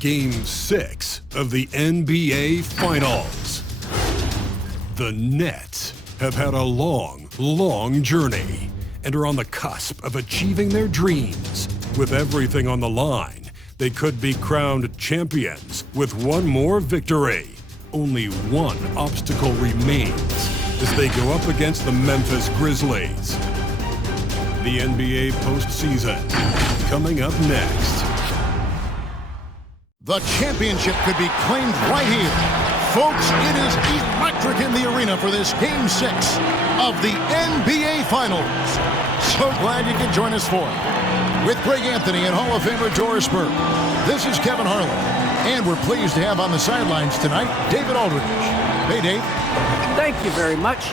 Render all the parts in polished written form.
Game 6 of the NBA Finals. The Nets have had a long, long journey and are on the cusp of achieving their dreams. With everything on the line, they could be crowned champions with one more victory. Only one obstacle remains as they go up against the Memphis Grizzlies. The NBA postseason coming up next. The championship could be claimed right here. Folks, it is electric in the arena for this Game 6 of the NBA Finals. So glad you could join us for it. With Greg Anthony and Hall of Famer Doris Burke, this is Kevin Harlan. And we're pleased to have on the sidelines tonight, David Aldridge. Hey, Dave. Thank you very much.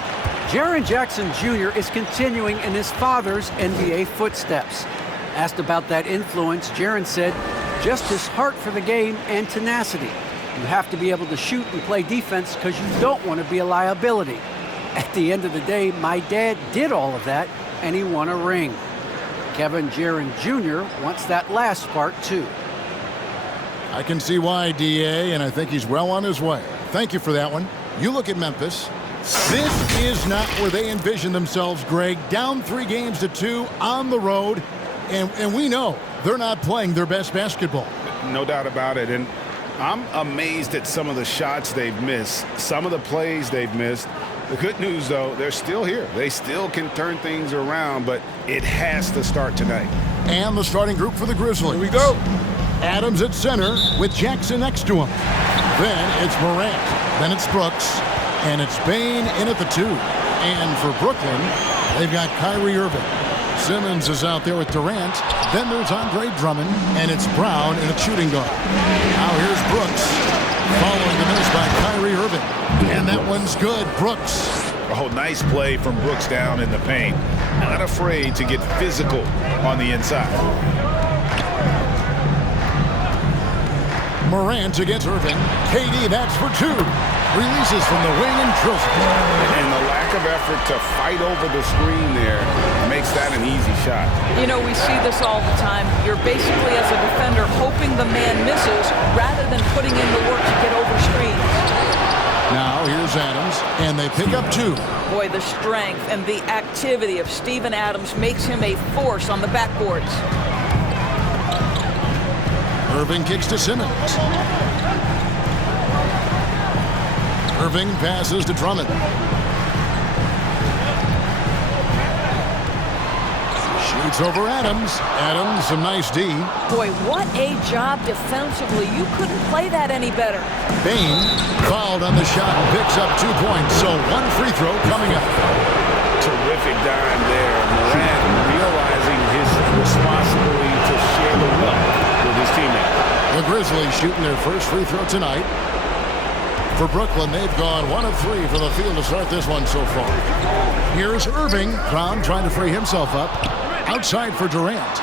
Jaren Jackson Jr. is continuing in his father's NBA footsteps. Asked about that influence, Jaren said, just his heart for the game and tenacity. You have to be able to shoot and play defense because you don't want to be a liability. At the end of the day, my dad did all of that, and he won a ring. Kevin Jaren Jr. wants that last part, too. I can see why, DA, and I think he's well on his way. Thank you for that one. You look at Memphis. This is not where they envision themselves, Greg. Down 3-2 on the road, and we know they're not playing their best basketball. No doubt about it, and I'm amazed at some of the shots they've missed, some of the plays they've missed. The good news, though, they're still here. They still can turn things around, but it has to start tonight. And the starting group for the Grizzlies. Here we go. Adams at center with Jackson next to him. Then it's Morant. Then it's Brooks. And it's Bane in at the 2. And for Brooklyn, they've got Kyrie Irving. Simmons is out there with Durant. Then there's Andre Drummond. And it's Brown in a shooting guard. Now here's Brooks. Following the miss by Kyrie Irving. And that one's good. Brooks. Oh, nice play from Brooks down in the paint. Not afraid to get physical on the inside. Morant against Irving. KD, that's for 2. Releases from the wing and drills it. And the lack of effort to fight over the screen there makes that an easy shot. You know, we see this all the time. You're basically, as a defender, hoping the man misses rather than putting in the work to get over screens. Now here's Adams, and they pick up 2. Boy, the strength and the activity of Steven Adams makes him a force on the backboards. Irving kicks to Simmons. Irving passes to Drummond. Shoots over Adams. Adams, some nice D. Boy, what a job defensively. You couldn't play that any better. Bane fouled on the shot and picks up 2 points. So 1 free throw coming up. Terrific dime there. Morant realizing his responsibility to share the wealth with his teammates. The Grizzlies shooting their first free throw tonight. For Brooklyn, they've gone 1 of 3 from the field to start this one so far. Here's Irving. Brown trying to free himself up. Outside for Durant.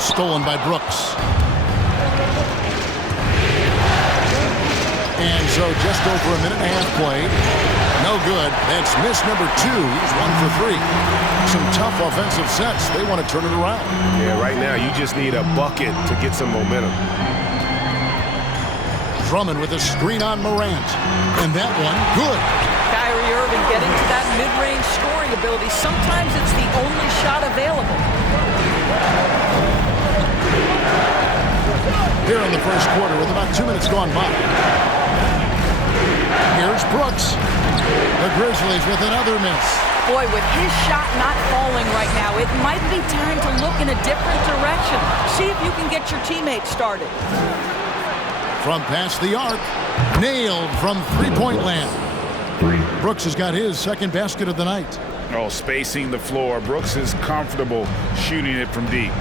Stolen by Brooks. And so just over a minute and a half played. No good. That's miss number 2. He's 1 for 3. Some tough offensive sets. They want to turn it around. Yeah, right now you just need a bucket to get some momentum. Drummond with a screen on Morant. And that one, good. Kyrie Irving getting to that mid-range scoring ability. Sometimes it's the only shot available. Here in the first quarter with about 2 minutes gone by. Here's Brooks. The Grizzlies with another miss. Boy, with his shot not falling right now, it might be time to look in a different direction. See if you can get your teammates started. From past the arc, nailed from three-point land. Brooks has got his second basket of the night. Oh, spacing the floor. Brooks is comfortable shooting it from deep.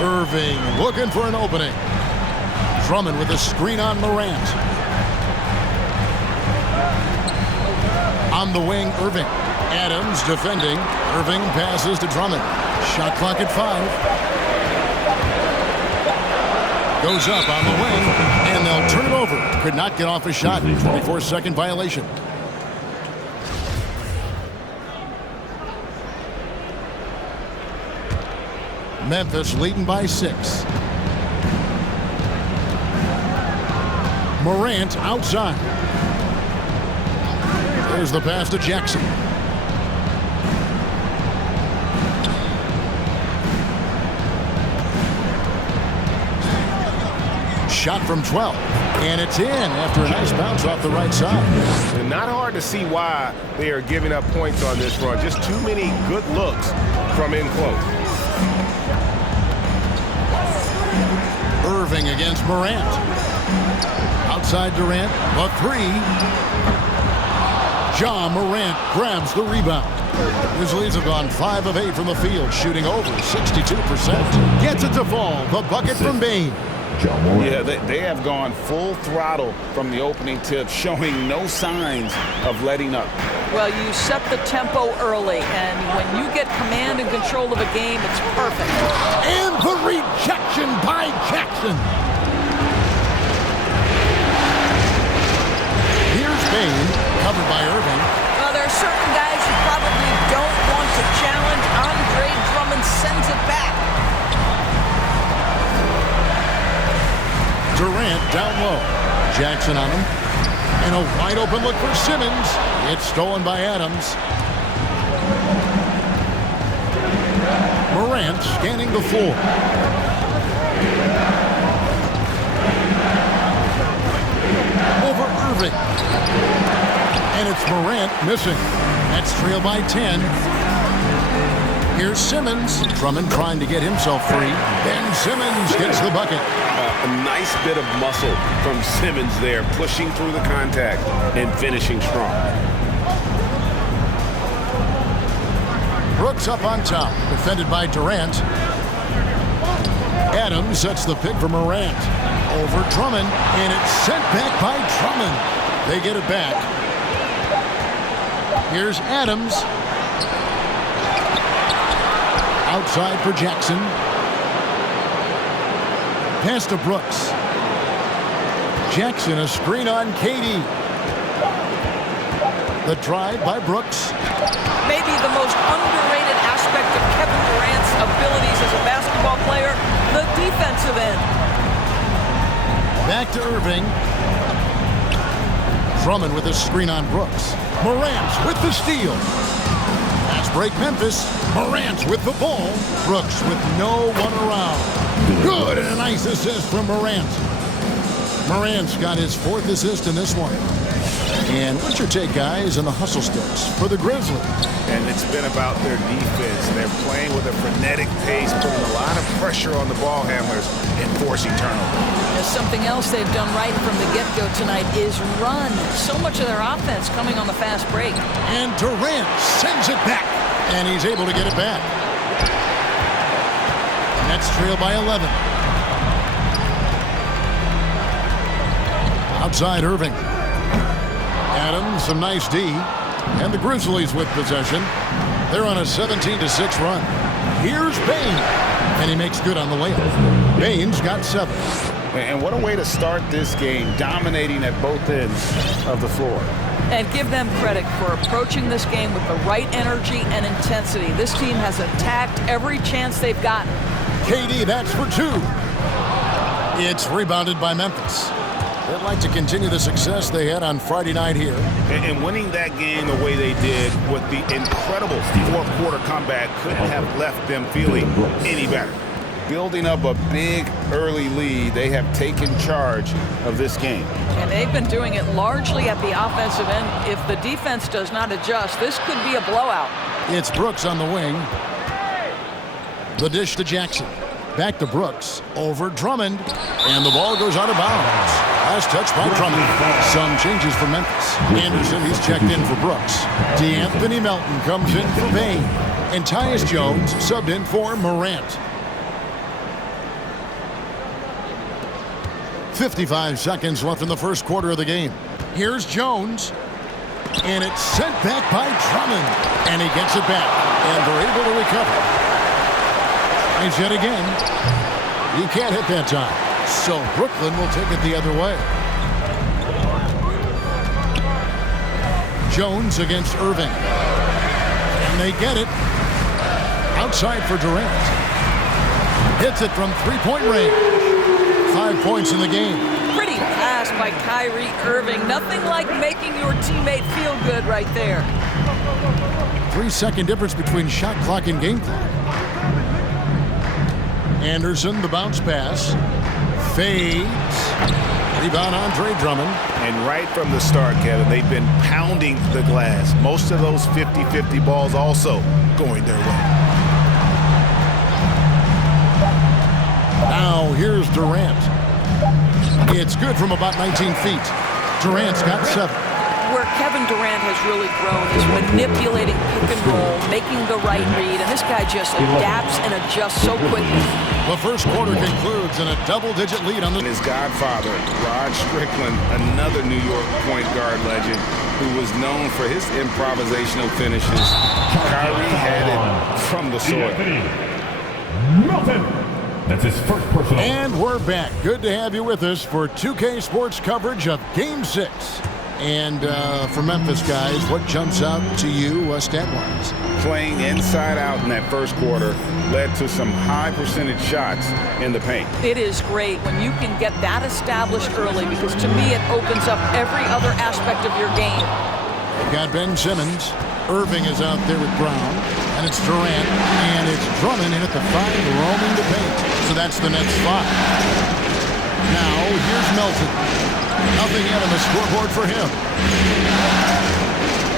Irving looking for an opening. Drummond with a screen on Morant. On the wing, Irving. Adams defending. Irving passes to Drummond. Shot clock at 5. Goes up on the wing, and they'll turn it over. Could not get off a shot. 24-second violation. Memphis leading by 6. Morant outside. There's the pass to Jackson. Shot from 12, and it's in after a nice bounce off the right side. And not hard to see why they are giving up points on this run. Just too many good looks from in close. Irving against Morant. Outside Durant, a 3. Ja Morant grabs the rebound. Grizzlies have gone 5 of 8 from the field, shooting over 62%. Gets it to fall. The bucket from Bane. Yeah, they have gone full throttle from the opening tip, showing no signs of letting up. Well, you set the tempo early, and when you get command and control of a game, it's perfect. And the rejection by Jackson. Here's Bane, covered by Irving. Well, there are certain guys who probably don't want to challenge. Andre Drummond sends it back. Durant down low. Jackson on him. And a wide open look for Simmons. It's stolen by Adams. Morant scanning the floor. Over Irving. And it's Morant missing. That's trailed by 10. Here's Simmons. Drummond trying to get himself free. Ben Simmons gets the bucket. A nice bit of muscle from Simmons there, pushing through the contact and finishing strong. Brooks up on top, defended by Durant. Adams sets the pick for Morant. Over Drummond, and it's sent back by Drummond. They get it back. Here's Adams. Outside for Jackson. Pass to Brooks. Jackson, a screen on KD. The drive by Brooks. Maybe the most underrated aspect of Kevin Durant's abilities as a basketball player, the defensive end. Back to Irving. Drummond with a screen on Brooks. Morant with the steal. Pass break Memphis. Morant with the ball. Brooks with no one around. Good, and a nice assist from Morant. Morant's got his 4th assist in this one. And what's your take, guys, on the hustle sticks for the Grizzlies? And it's been about their defense. They're playing with a frenetic pace, putting a lot of pressure on the ball handlers and forcing turnovers. And something else they've done right from the get-go tonight is run. So much of their offense coming on the fast break. And Durant sends it back, and he's able to get it back. Nets trail by 11. Outside Irving. Adams, some nice D. And the Grizzlies with possession. They're on a 17-6 run. Here's Bane. And he makes good on the layup. Bane's got 7. And what a way to start this game, dominating at both ends of the floor. And give them credit for approaching this game with the right energy and intensity. This team has attacked every chance they've gotten. KD, that's for 2. It's rebounded by Memphis. They'd like to continue the success they had on Friday night here. And winning that game the way they did with the incredible fourth-quarter comeback couldn't have left them feeling any better. Building up a big early lead, they have taken charge of this game. And they've been doing it largely at the offensive end. If the defense does not adjust, this could be a blowout. It's Brooks on the wing. The dish to Jackson. Back to Brooks. Over Drummond. And the ball goes out of bounds. Last touch by Drummond. Some changes for Memphis. Anderson, he's checked in for Brooks. DeAnthony Melton comes in for Bane. And Tyus Jones subbed in for Morant. 55 seconds left in the first quarter of the game. Here's Jones. And it's sent back by Drummond. And he gets it back. And they're able to recover. And yet again, you can't hit that time. So Brooklyn will take it the other way. Jones against Irving. And they get it. Outside for Durant. Hits it from three-point range. 5 points in the game. Pretty pass by Kyrie Irving. Nothing like making your teammate feel good right there. 3-second difference between shot clock and game clock. Anderson, the bounce pass. Fades. Rebound, Andre Drummond. And right from the start, Kevin, they've been pounding the glass. Most of those 50-50 balls also going their way. Now here's Durant. It's good from about 19 feet. Durant's got 7. Where Kevin Durant has really grown is manipulating pick and roll, making the right read, and this guy just adapts and adjusts so quickly. The first quarter concludes in a double-digit lead on the... His godfather, Rod Strickland, another New York point guard legend who was known for his improvisational finishes. Kyrie had it from the soil. Milton. That's his first personal. And we're back. Good to have you with us for 2K Sports coverage of Game 6. And for Memphis guys, what jumps out to you stat-wise? Playing inside out in that first quarter led to some high percentage shots in the paint. It is great when you can get that established early because to me it opens up every other aspect of your game. We've got Ben Simmons. Irving is out there with Brown. And it's Durant. And it's Drummond in at the 5, roaming the paint. So that's the Nets 5. Now here's Melton. Nothing yet on the scoreboard for him.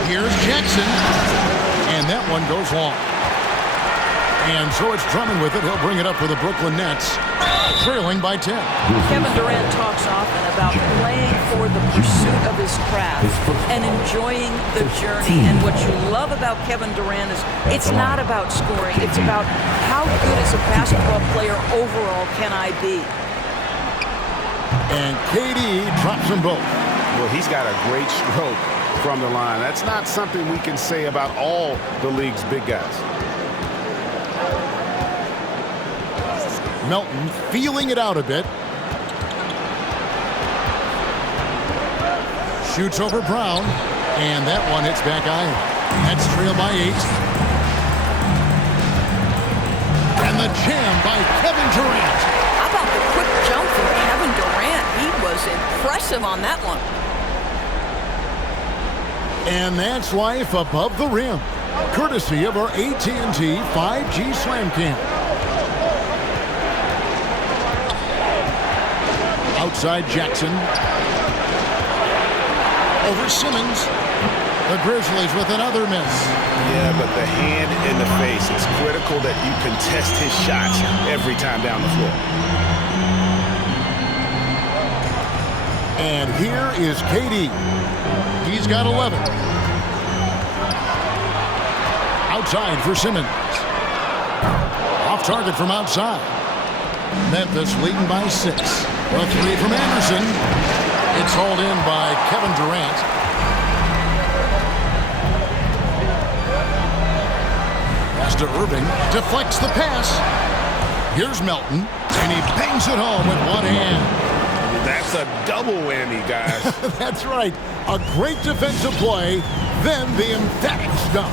Here's Jackson. And that one goes long. And so it's Drummond with it. He'll bring it up for the Brooklyn Nets, trailing by 10. Kevin Durant talks often about playing for the pursuit of his craft and enjoying the journey. And what you love about Kevin Durant is it's not about scoring. It's about how good as a basketball player overall can I be. And KD drops them both. Well, he's got a great stroke from the line. That's not something we can say about all the league's big guys. Melton feeling it out a bit. Shoots over Brown. And that one hits back iron. That's trailed by 8. And the jam by Kevin Durant. How about the quick jump from Kevin Durant? He was impressive on that one. And that's life above the rim, courtesy of our AT&T 5G Slam Cam. Outside Jackson. Over Simmons. The Grizzlies with another miss. Yeah, but the hand in the face, it's critical that you contest his shots every time down the floor. And here is KD. He's got 11. Outside for Simmons. Off target from outside. Memphis leading by 6. A 3 from Anderson. It's hauled in by Kevin Durant. Pass to Irving. Deflects the pass. Here's Melton. And he bangs it home with one hand. That's a double whammy, guys. That's right. A great defensive play, then the emphatic stuff.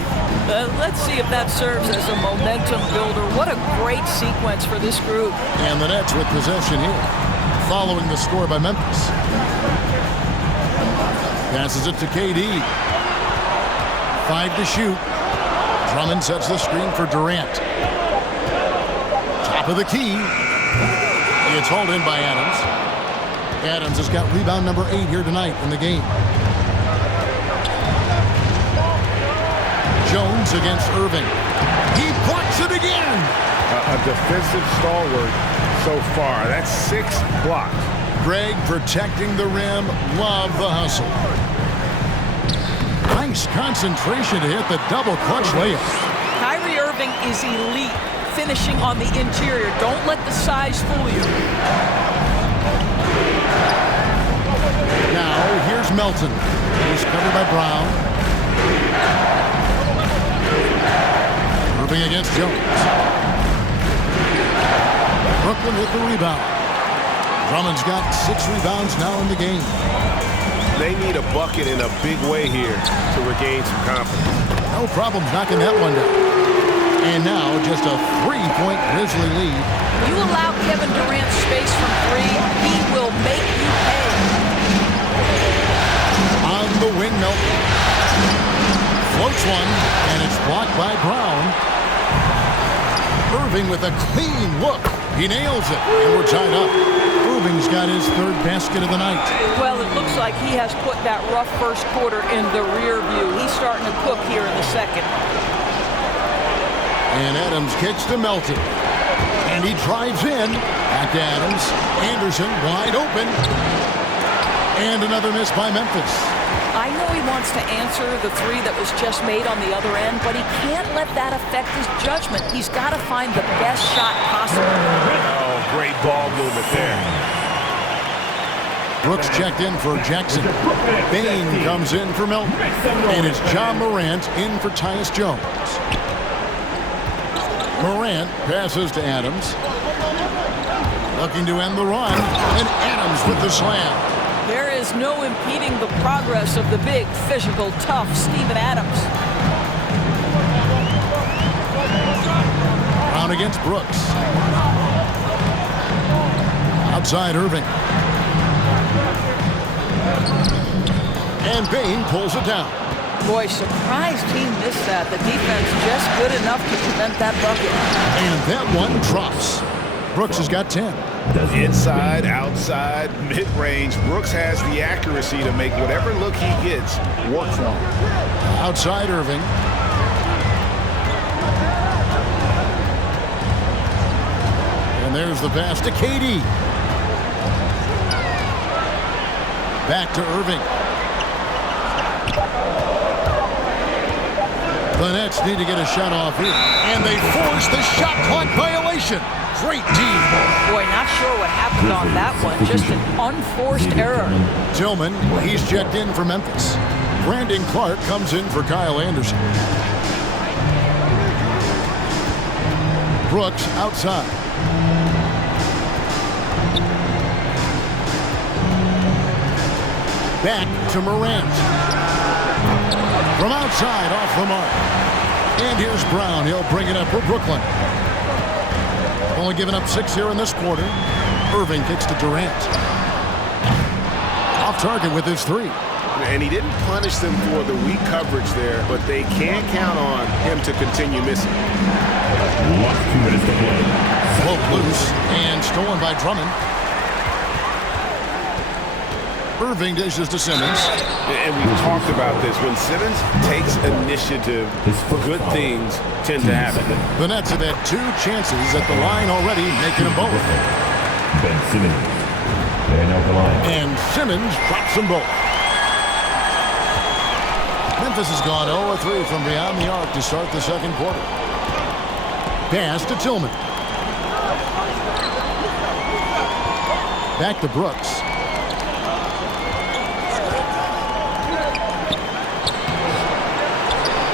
Let's see if that serves as a momentum builder. What a great sequence for this group. And the Nets with possession here, following the score by Memphis. Passes it to KD. 5 to shoot. Drummond sets the screen for Durant. Top of the key. It's hauled in by Adams. Adams has got rebound number 8 here tonight in the game. Jones against Irving. He blocks it again. A defensive stalwart so far. That's 6 blocks. Greg protecting the rim. Love the hustle. Nice concentration to hit the double clutch layup. Kyrie Irving is elite, finishing on the interior. Don't let the size fool you. Now, here's Melton. He's covered by Brown. Irving against Jones. Brooklyn with the rebound. Drummond's got 6 rebounds now in the game. They need a bucket in a big way here to regain some confidence. No problems knocking that one down. And now just a 3-point Grizzly lead You allow Kevin Durant space from three, he will make you pay. On the wing, Melton. Floats one, and it's blocked by Brown. Irving with a clean look. He nails it, and we're tied up. Irving's got his third basket of the night. Well, it looks like he has put that rough first quarter in the rear view. He's starting to cook here in the second. And Adams kicks to Melton. And he drives in. Back to Adams. Anderson wide open. And another miss by Memphis. I know he wants to answer the three that was just made on the other end, but he can't let that affect his judgment. He's got to find the best shot possible. Oh, great ball movement there. Brooks checked in for Jackson. Bain comes in for Melton. And it's John Morant in for Tyus Jones. Morant passes to Adams. Looking to end the run. And Adams with the slam. There is no impeding the progress of the big, physical, tough Steven Adams. Brown against Brooks. Outside Irving. And Bain pulls it down. Boy, surprised he missed that. The defense just good enough to prevent that bucket. And that one drops. Brooks has got 10. Inside, outside, mid-range. Brooks has the accuracy to make whatever look he gets work for him. Outside Irving. And there's the pass to KD. Back to Irving. The Nets need to get a shot off here. And they force the shot clock violation. Great team. Boy, not sure what happened on that one. Just an unforced error. Tillman, he's checked in for Memphis. Brandon Clark comes in for Kyle Anderson. Brooks outside. Back to Morant. From outside, off the mark. And here's Brown. He'll bring it up for Brooklyn. Only giving up 6 here in this quarter. Irving kicks to Durant. Off target with his three. And he didn't punish them for the weak coverage there, but they can't count on him to continue missing. Last 2 minutes to play. Float loose and stolen by Drummond. Irving dishes to Simmons. And we talked about this. When Simmons takes initiative, good things tend to happen. The Nets have had 2 chances at the line already, making them both. Ben Simmons. And out the line. And Simmons drops them both. Memphis has gone 0-3 from beyond the arc to start the second quarter. Pass to Tillman. Back to Brooks.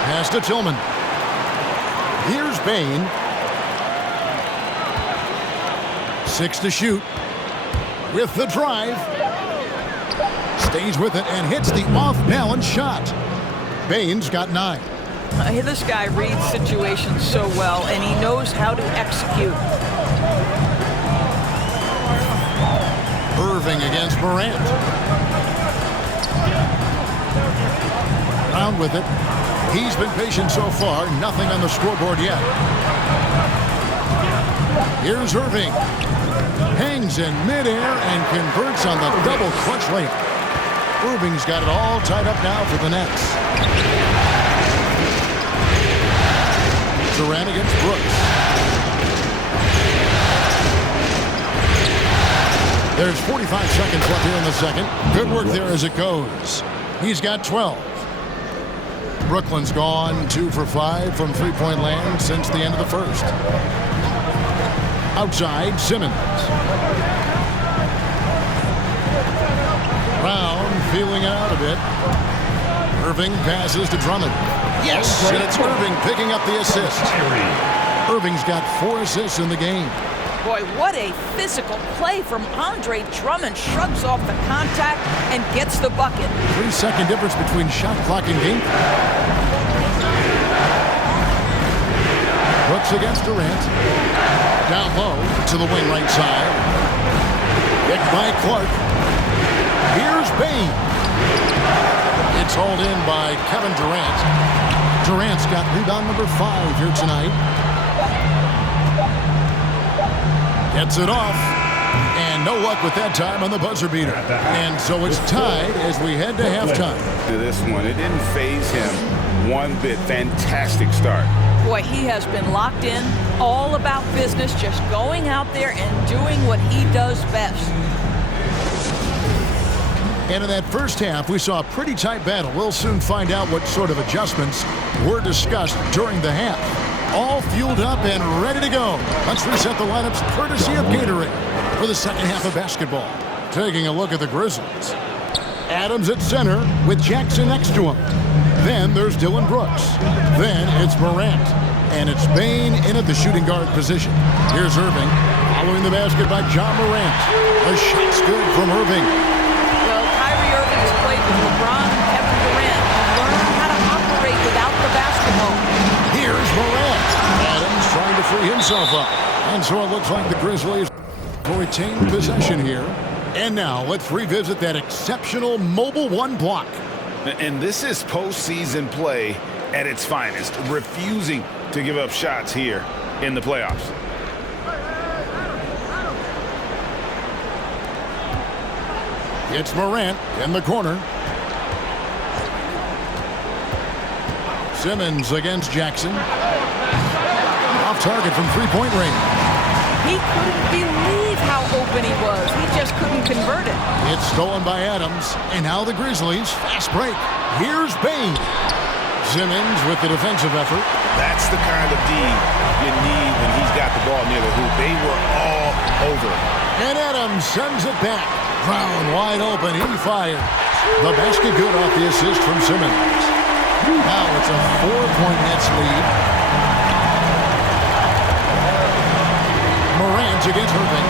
Pass to Tillman. Here's Bain. 6 to shoot. With the drive. Stays with it and hits the off-balance shot. Bain's got 9. This guy reads situations so well, and he knows how to execute. Irving against Morant. Brown with it. He's been patient so far. Nothing on the scoreboard yet. Here's Irving. Hangs in midair and converts on the double clutch layup. Irving's got it all tied up now for the Nets. Durant against Brooks. There's 45 seconds left here in the second. Good work there as it goes. He's got 12. Brooklyn's gone 2 for 5 from three-point land since the end of the first. Outside, Simmons. Brown feeling it out a bit. Irving passes to Drummond. Yes, and it's Irving picking up the assist. Irving's got 4 assists in the game. Boy, what a physical play from Andre Drummond. Shrugs off the contact and gets the bucket. 3-second difference between shot clock and game. Brooks against Durant. Down low to the wing right side. Kicked by Clark. Here's Bain. It's hauled in by Kevin Durant. Durant's got rebound number 5 here tonight. Gets it off. And no luck with that time on the buzzer beater. And so it's tied as we head to halftime. To this one, it didn't faze him one bit. Fantastic start. Boy, he has been locked in, all about business, just going out there and doing what he does best. And in that first half, we saw a pretty tight battle. We'll soon find out what sort of adjustments were discussed during the half. All fueled up and ready to go. Let's reset the lineups courtesy of Gatorade for the second half of basketball. Taking a look at the Grizzlies. Adams at center with Jackson next to him. Then there's Dylan Brooks. Then it's Morant. And it's Bain in at the shooting guard position. Here's Irving. Following the basket by John Morant. The shot's good from Irving. Well, Kyrie Irving has played with LeBron and Kevin Durant and learned how to operate without the basketball. Here's Morant. Adams trying to free himself up. And so it looks like the Grizzlies will retain possession here. And now let's revisit that exceptional mobile one block. And this is postseason play at its finest, refusing to give up shots here in the playoffs. It's Morant in the corner. Simmons against Jackson. Off target from three-point range. He couldn't believe how open he was. He just couldn't convert it. It's stolen by Adams. And now the Grizzlies. Fast break. Here's Bain. Simmons with the defensive effort. That's the kind of D you need when he's got the ball near the hoop. They were all over. And Adams sends it back. Brown wide open. He fires. The basket good off the assist from Simmons. Now it's a 4-point Nets lead. Morant against Irving.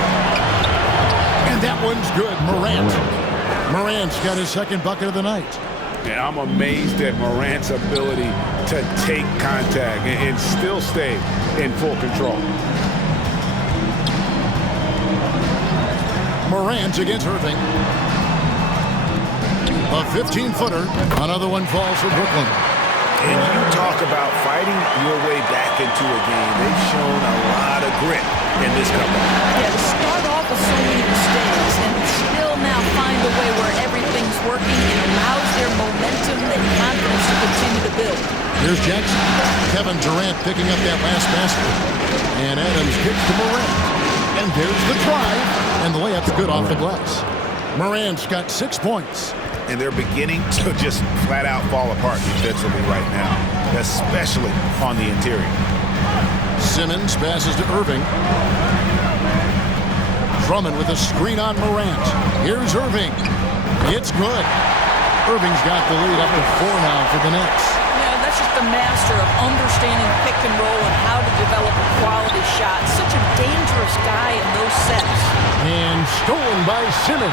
And that one's good. Morant's got his second bucket of the night. And I'm amazed at Morant's ability to take contact and still stay in full control. Morant against Irving. A 15-footer. Another one falls for Brooklyn. And you talk about fighting your way back into a game. They've shown a lot of grit in this comeback. Yeah, to start off with so many mistakes and still now find a way where everything's working and allows their momentum and confidence to continue to build. Here's Jackson. Kevin Durant picking up that last basket. And Adams kicks to Morant. And there's the drive. And the layup's good off the glass. Morant's got 6 points. And they're beginning to just flat out fall apart defensively right now, especially on the interior. Simmons passes to Irving. Drummond with a screen on Morant. Here's Irving. It's good. Irving's got the lead up to 4 now for the Nets. Yeah, that's just the master of understanding pick and roll and how to develop a quality shot. Such a dangerous guy in those sets. And stolen by Simmons.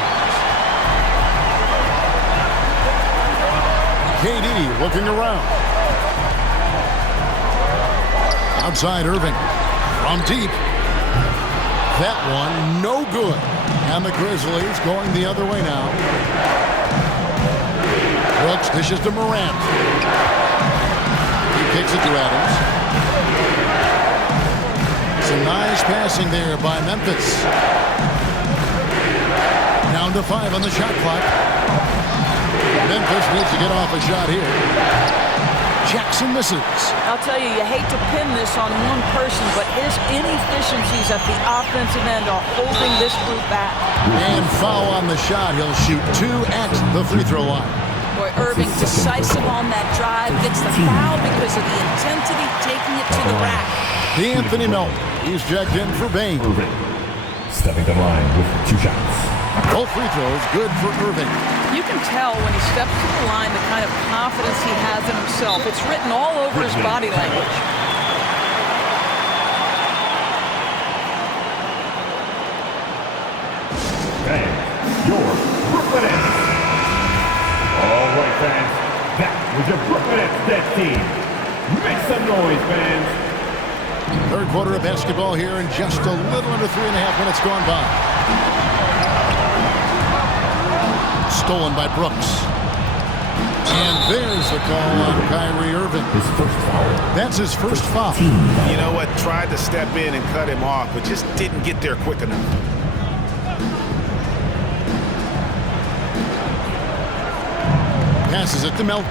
KD looking around. Outside Irving. From deep. That one no good. And the Grizzlies going the other way now. Brooks dishes to Morant. He kicks it to Adams. Some nice passing there by Memphis. Down to 5 on the shot clock. Memphis needs to get off a shot here. Jackson misses. I'll tell you, you hate to pin this on one person, but his inefficiencies at the offensive end are holding this group back. And foul on the shot. He'll shoot 2 at the free throw line. Boy, Irving decisive on that drive, gets the foul because of the intensity, taking it to the rack. Anthony Melton. He's checked in for Bain. Irving stepping to the line with 2 shots. Both free throws good for Irving. You can tell when he steps to the line the kind of confidence he has in himself. It's written all over his body language. And your Brooklyn Nets. All right, fans. That was your Brooklyn Nets Dead Team. Make some noise, fans. Third quarter of basketball here, and just a little under 3.5 minutes gone by. Stolen by Brooks. And there's the call on Kyrie Irving. His first foul. That's his first foul. You know what? Tried to step in and cut him off, but just didn't get there quick enough. Passes it to Melton.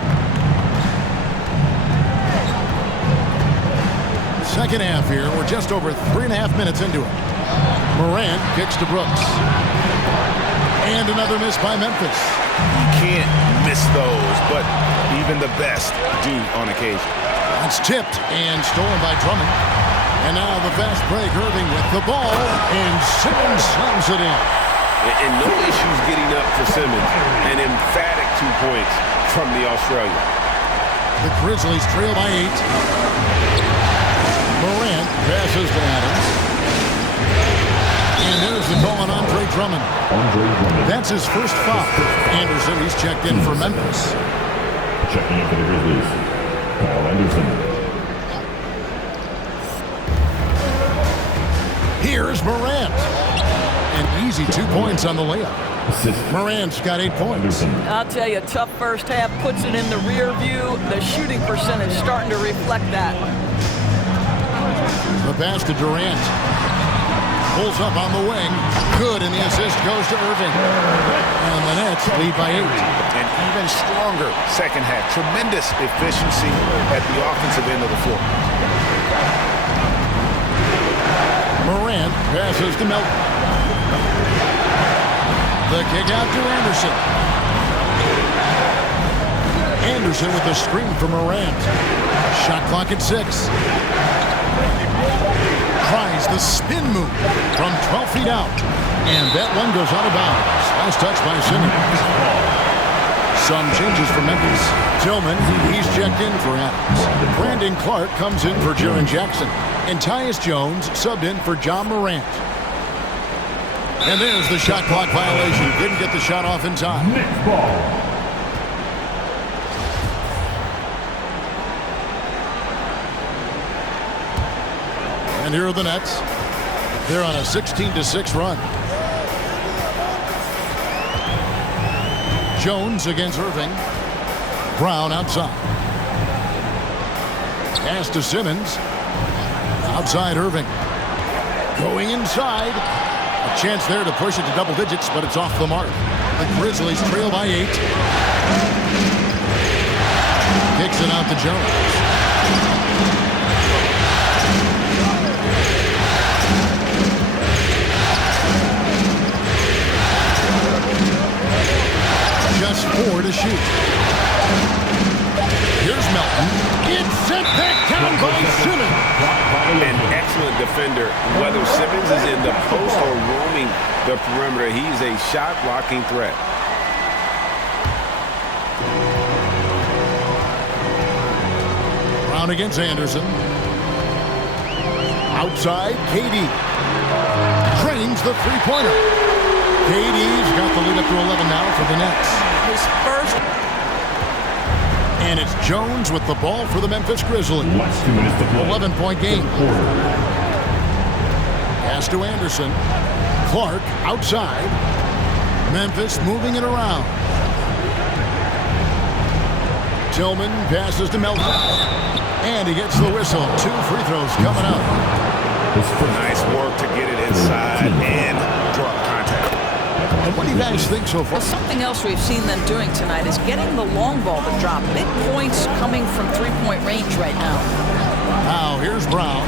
Second half here. We're just over 3.5 minutes into it. Morant kicks to Brooks. And another miss by Memphis. You can't miss those, but even the best do on occasion. It's tipped and stolen by Drummond. And now the fast break. Irving with the ball. And Simmons slams it in. And no issues getting up for Simmons. An emphatic 2 points from the Australian. The Grizzlies trail by 8. Morant passes to Adams. And there's the call on Andre Drummond. That's his first foul. Anderson, he's checked in for Memphis. Checking in for the Grizzlies, Kyle Anderson. Here's Morant. An easy 2 points on the layup. Morant's got 8 points. I'll tell you, tough first half puts it in the rear view. The shooting percentage starting to reflect that. The pass to Durant. Pulls up on the wing. Good, and the assist goes to Irving. And the Nets lead by 8. An even stronger second half. Tremendous efficiency at the offensive end of the floor. Morant passes to Melton. The kick out to Anderson. Anderson with the screen for Morant. Shot clock at 6. Tries the spin move from 12 feet out. And that one goes out of bounds. Last touch by Simmons. Some changes for Memphis. Tillman, he's checked in for Adams. Brandon Clark comes in for Jaren Jackson. And Tyus Jones subbed in for John Morant. And there's the shot clock violation. Didn't get the shot off in time. Next ball. And here are the Nets. They're on a 16-6 run. Jones against Irving. Brown outside. Pass to Simmons. Outside Irving. Going inside. A chance there to push it to double digits, but it's off the mark. The Grizzlies trail by 8. Kicks it out to Jones. Just 4 to shoot. Here's Melton. It's sent back down by Simmons. An excellent defender. Whether Simmons is in the post or roaming the perimeter, he's a shot-blocking threat. Brown against Anderson. Outside, KD. Drains the three-pointer. KD's got the lead up to 11 now for the Nets. His first. And it's Jones with the ball for the Memphis Grizzlies. Last 2 minutes to play. 11-point game. Pass to Anderson. Clark outside. Memphis moving it around. Tillman passes to Melton. And he gets the whistle. 2 free throws coming up. Nice work to get it inside and drop contact. And what do you guys think so far? Well, something else we've seen them doing tonight is getting the long ball to drop. Big points coming from three-point range right now. Now here's Brown.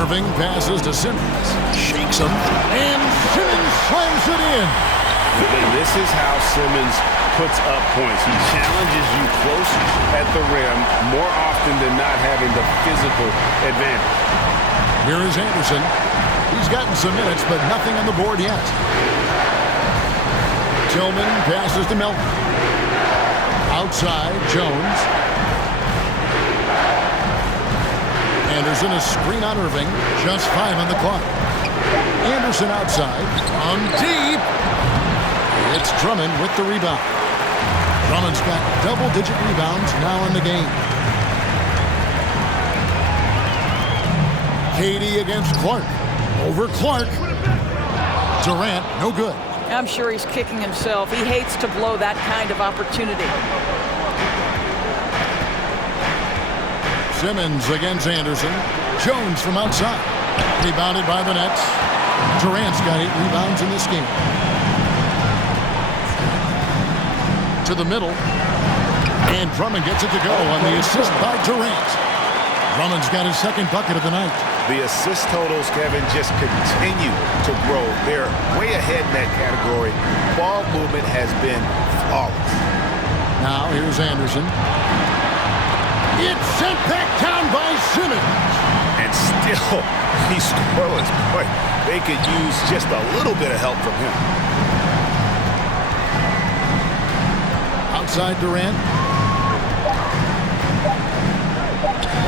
Irving passes to Simmons. Shakes him. And Simmons slams it in. And this is how Simmons puts up points. He challenges you close at the rim more often than not, having the physical advantage. Here is Anderson. He's gotten some minutes, but nothing on the board yet. Tillman passes to Melton. Outside, Jones. Anderson, a screen on Irving. Just 5 on the clock. Anderson outside. On deep. It's Drummond with the rebound. Drummond's got double-digit rebounds now in the game. KD against Clark. Over Clark. Durant, no good. I'm sure he's kicking himself. He hates to blow that kind of opportunity. Simmons against Anderson. Jones from outside. Rebounded by the Nets. Durant's got 8 rebounds in this game. To the middle. And Drummond gets it to go on the assist by Durant. Drummond's got his second bucket of the night. The assist totals, Kevin, just continue to grow. They're way ahead in that category. Ball movement has been flawless. Now here's Anderson. It's sent back down by Simmons. And still, he's scoreless. Boy, they could use just a little bit of help from him. Outside Durant.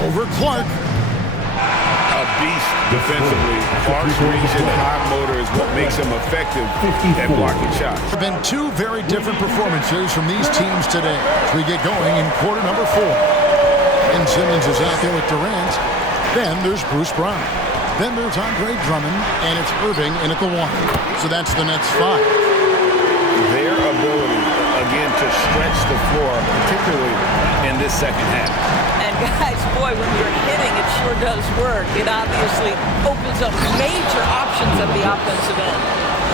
Over Clark. A beast defensively. Clark's reach and hot motor is what makes him effective at blocking shots. There have been 2 very different performances from these teams today as we get going in quarter number 4. And Simmons is out there with Durant. Then there's Bruce Brown. Then there's Andre Drummond, and it's Irving in at the 1. So that's the Nets 5. Their ability, again, to stretch the floor, particularly in this second half. And guys, boy, when you're hitting, it sure does work. It obviously opens up major options at the offensive end.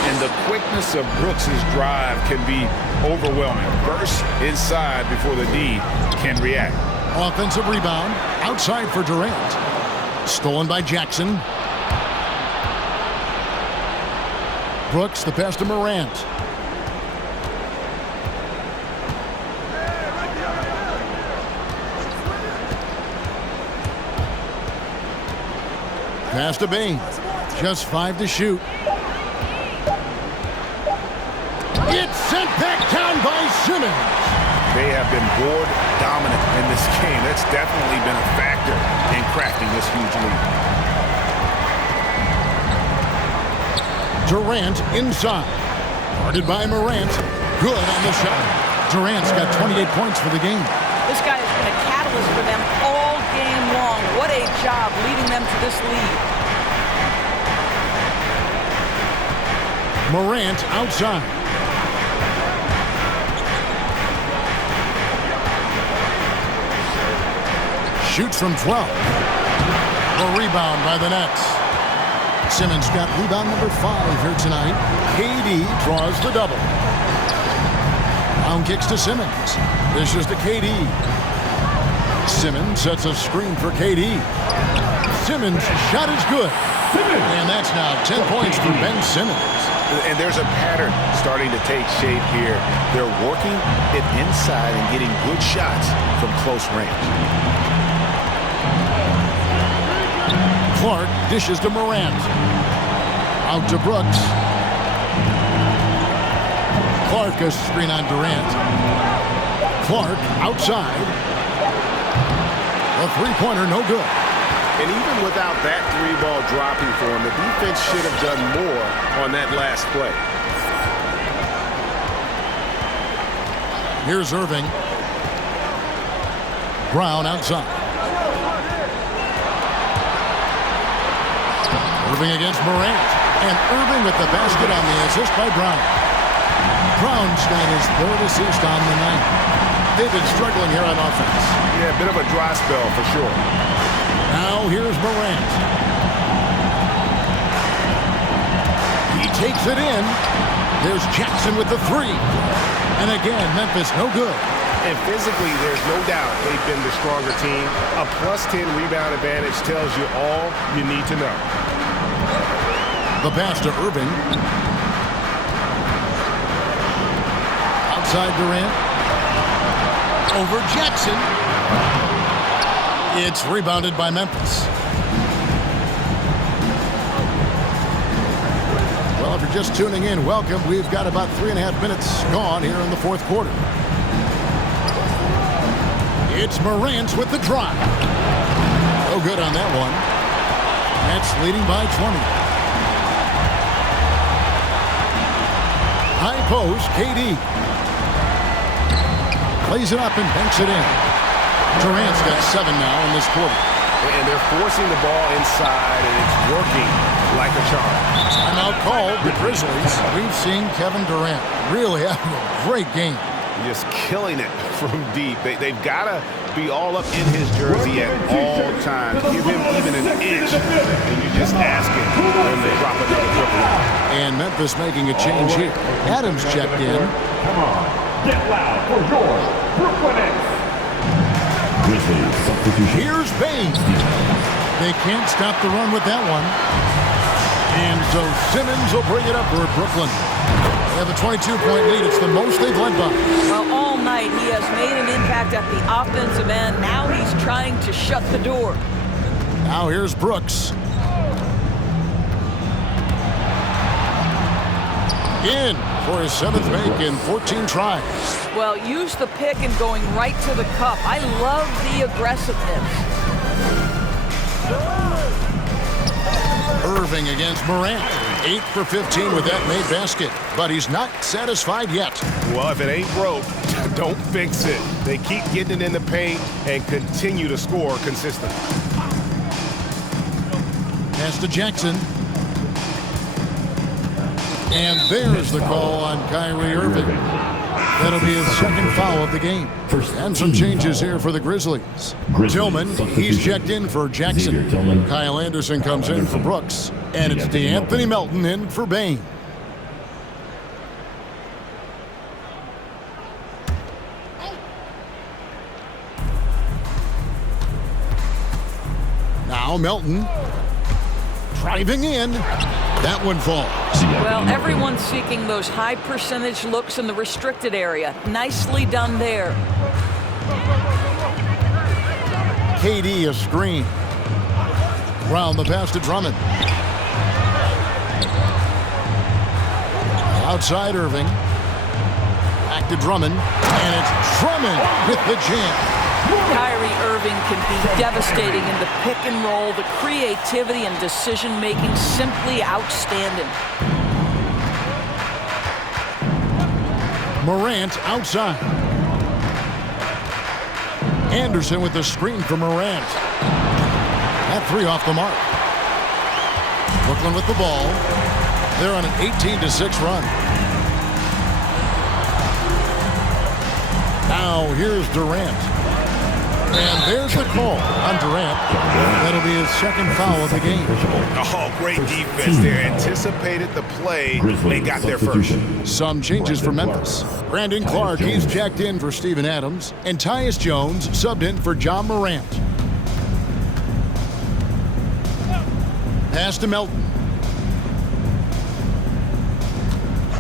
And the quickness of Brooks's drive can be overwhelming. Burst inside before the D can react. Offensive rebound outside for Durant. Stolen by Jackson. Brooks, the pass to Morant. Pass to Bain. Just 5 to shoot. It's sent back down by Simmons. They have been board dominant in this game. That's definitely been a factor in cracking this huge lead. Durant inside. Guarded by Morant. Good on the shot. Durant's got 28 points for the game. This guy has been a catalyst for them all game long. What a job leading them to this lead. Morant outside. Shoots from 12. A rebound by the Nets. Simmons got rebound number 5 here tonight. KD draws the double. Brown kicks to Simmons. Dishes to KD. Simmons sets a screen for KD. Simmons' shot is good. And that's now 10 points for Ben Simmons. And there's a pattern starting to take shape here. They're working it inside and getting good shots from close range. Clark dishes to Morant. Out to Brooks. Clark a screen on Durant. Clark outside. A three-pointer, no good. And even without that 3-ball dropping for him, the defense should have done more on that last play. Here's Irving. Brown outside. Irving against Morant. And Irving with the basket on the assist by Brown. Brown's got his 3rd assist on the night. They've been struggling here on offense. Yeah, a bit of a dry spell for sure. Now here's Morant. He takes it in. There's Jackson with the 3. And again, Memphis no good. And physically, there's no doubt they've been the stronger team. A +10 rebound advantage tells you all you need to know. The pass to Irving. Outside Durant. Over Jackson. It's rebounded by Memphis. Well, if you're just tuning in, welcome. We've got about 3.5 minutes gone here in the 4th quarter. It's Morant with the drive. No good on that one. Nets leading by 20. High post, KD. Plays it up and banks it in. Durant's got 7 now in this quarter. And they're forcing the ball inside, and it's working like a charm. Timeout called the Grizzlies. We've seen Kevin Durant really having a great game. Just killing it from deep. They've got to be all up in his jersey at all times. Give him even an inch, and you just ask him when they drop another triple. And Memphis making a change here. Adams checked in. Come on, get loud for your Brooklyn Nets. Grizzlies substitution. Here's Bane. They can't stop the run with that one. And so Simmons will bring it up for Brooklyn. They have a 22-point lead. It's the most they've led by. Well, all night he has made an impact at the offensive end. Now he's trying to shut the door. Now here's Brooks. In for his 7th make in 14 tries. Well, use the pick and going right to the cup. I love the aggressiveness. Irving against Morant. 8 for 15 with that made basket. But he's not satisfied yet. Well, if it ain't broke, don't fix it. They keep getting it in the paint and continue to score consistently. Pass to Jackson. And there's the call on Kyrie Irving. That'll be his 2nd foul of the game. And some changes here for the Grizzlies. Tillman, he's checked in for Jackson. Kyle Anderson comes in for Brooks. And it's DeAnthony Melton in for Bane. Now Melton driving in. That one falls. Well, everyone's seeking those high percentage looks in the restricted area. Nicely done there. KD a screen. Round the pass to Drummond. Outside Irving. Back to Drummond. And it's Drummond with the jam. Kyrie Irving can be devastating in the pick and roll. The creativity and decision-making simply outstanding. Morant outside. Anderson with the screen for Morant. That 3 off the mark. Brooklyn with the ball. They're on an 18-6 run. Now here's Durant. And there's the call on Durant. That'll be his 2nd foul of the game. Oh, great defense there. Anticipated the play. They got there first. Some changes for Memphis. Brandon Clark, he's checked in for Steven Adams. And Tyus Jones subbed in for John Morant. Pass to Melton.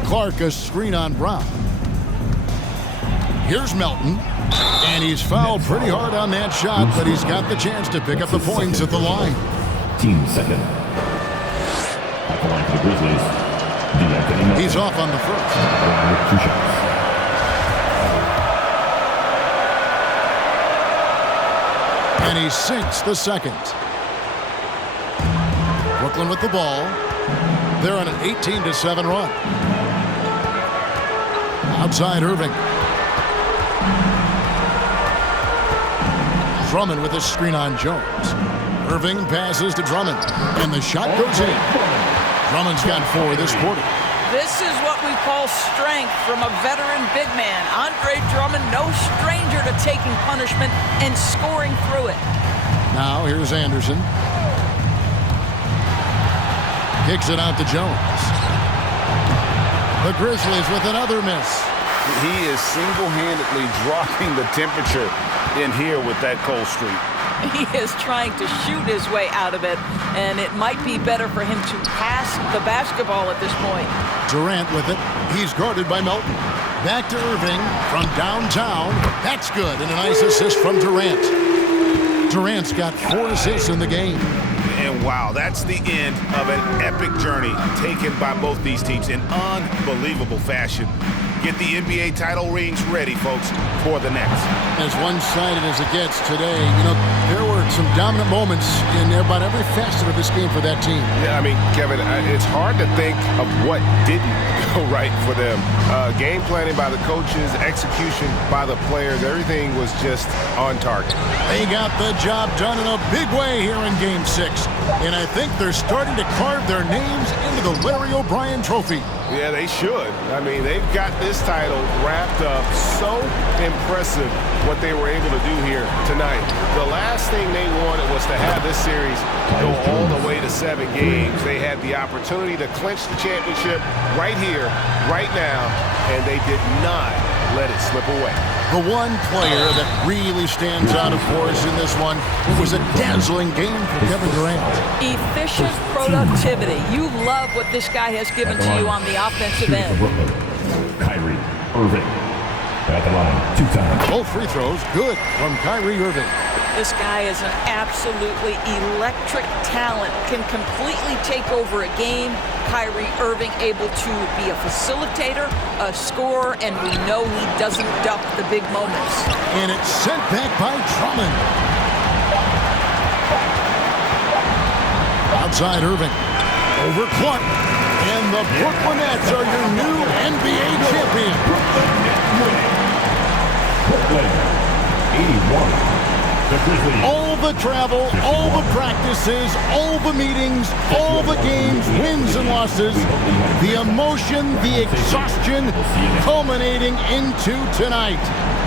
Clark a screen on Brown. Here's Melton. And he's fouled pretty hard on that shot, but he's got the chance to pick up the points at the line. Team second. At the line for the Grizzlies. He's off on the first. With 2 shots. And he sinks the second. Brooklyn with the ball. They're on an 18-7 run. Outside Irving. Drummond with a screen on Jones. Irving passes to Drummond. And the shot goes in. Drummond's got 4 this quarter. This is what we call strength from a veteran big man. Andre Drummond, no stranger to taking punishment and scoring through it. Now here's Anderson. Kicks it out to Jones. The Grizzlies with another miss. He is single-handedly dropping the temperature in here with that cold streak. He is trying to shoot his way out of it, and it might be better for him to pass the basketball at this point. Durant with it. He's guarded by Melton. Back to Irving from downtown. That's good, and a nice assist from Durant. Durant's got 4 assists in the game. And wow, that's the end of an epic journey taken by both these teams in unbelievable fashion. Get the NBA title rings ready, folks, for the Nets. As one-sided as it gets today, you know, there were some dominant moments in about every facet of this game for that team. Yeah, I mean, Kevin, it's hard to think of what didn't go right for them. Game planning by the coaches, execution by the players, everything was just on target. They got the job done in a big way here in Game 6. And I think they're starting to carve their names into the Larry O'Brien Trophy. Yeah, they should. I mean, they've got this title wrapped up. So impressive what they were able to do here tonight. The last thing they wanted was to have this series go all the way to 7 games. They had the opportunity to clinch the championship right here, right now, and they did not let it slip away. The one player that really stands out, of course, in this one was a dazzling game for Kevin Durant. Efficient productivity. You love what this guy has given to you on the offensive end. Kyrie Irving at the line 2 times. Both free throws good from Kyrie Irving. This guy is an absolutely electric talent, can completely take over a game. Kyrie Irving able to be a facilitator, a scorer, and we know he doesn't duck the big moments. And it's sent back by Drummond. Outside Irving. Over Clark. And the Brooklyn Nets are your new NBA champion. Brooklyn 81. All the travel, all the practices, all the meetings, all the games, wins and losses, the emotion, the exhaustion culminating into tonight.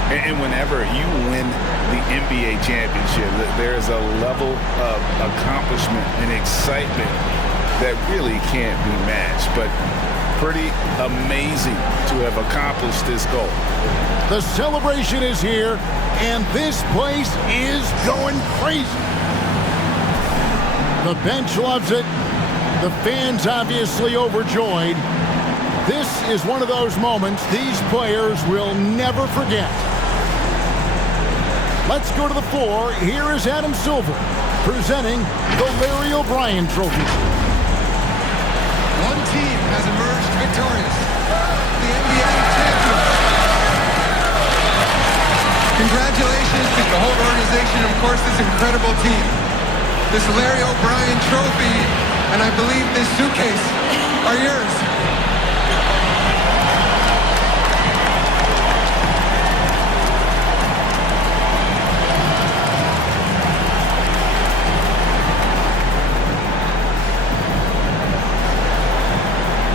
And whenever you win the NBA championship, there's a level of accomplishment and excitement that really can't be matched. But pretty amazing to have accomplished this goal. The celebration is here, and this place is going crazy. The bench loves it. The fans obviously overjoyed. This is one of those moments these players will never forget. Let's go to the floor. Here is Adam Silver presenting the Larry O'Brien Trophy. One team has emerged victorious. The NBA champions. Congratulations to the whole organization and, of course, this incredible team. This Larry O'Brien Trophy and I believe this suitcase are yours.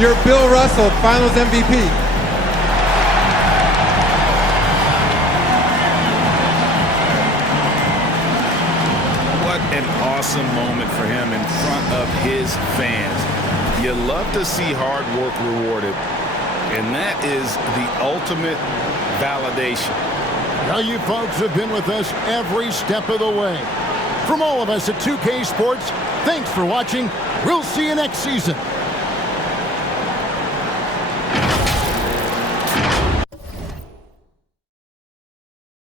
You're Bill Russell, Finals MVP. What an awesome moment for him in front of his fans. You love to see hard work rewarded, and that is the ultimate validation. Now you folks have been with us every step of the way. From all of us at 2K Sports, thanks for watching. We'll see you next season.